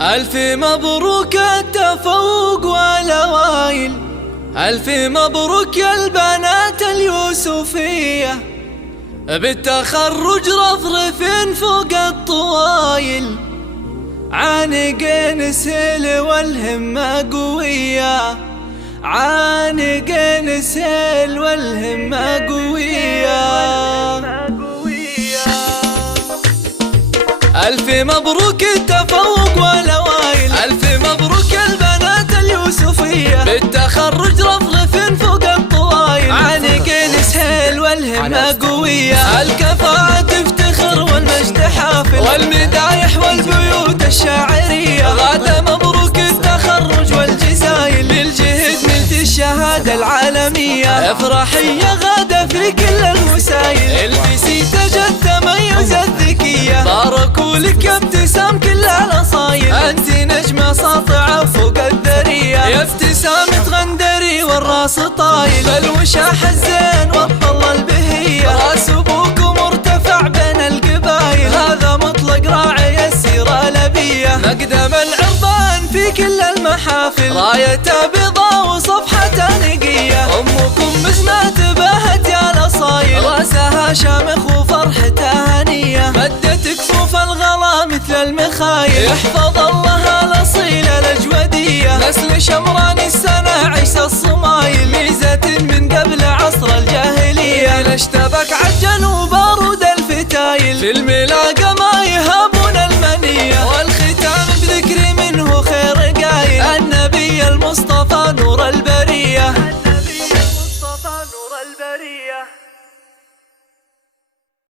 ألف مبروك التفوق والأوائل، ألف مبروك يا البنات اليوسفية، بالتخرج رفرف فوق الطوايل، عانقين سيل والهمة قوية، عانقين سيل والهمة قوية. ألف مبروك التفوق والأوائل، ألف مبروك يا البنات اليوسفية، بالتخرج رفرف فوق الطوايل، عانقين سهيل والهمة قوية، الكفاءة تفتخر والمجد حافل، والمدايح والبيوت الشاعرية، غادة مبروك التخرج والجزايل، بالجهد نلت الشهادة العالمية، افرحي يا غادة في كل الوسايل، البسي تاج التميز الذكية، باركوا لك يا ابتسام كل الاصايل، انت نجمة ساطعة فوق الذرية، يا ابتسامة غندري والراس طايل، بالوشاح الزين والطلة البهية، راس ابوك مرتفع بين القبايل، هذا مطلق راعي السيرة الابية، مقدم العربان في كل المحافل، رايته بيضاء وصفحته نقية، امكم مسمى باهت يا الاصايل، راسها شامخ وفرحتها هنية، مدت كفوف الغلا مثل المخايل، يحفظ الله الاصيلة الاجودية، نسل شمران السنة عيش الصمايل، ميزة من قبل عصر الجاهلية، الاشتبك عجن وبارود الفتايل، في الملاقة ما يهابون المنية، والختام بذكر منه خير قايل، النبي المصطفى نور البرية.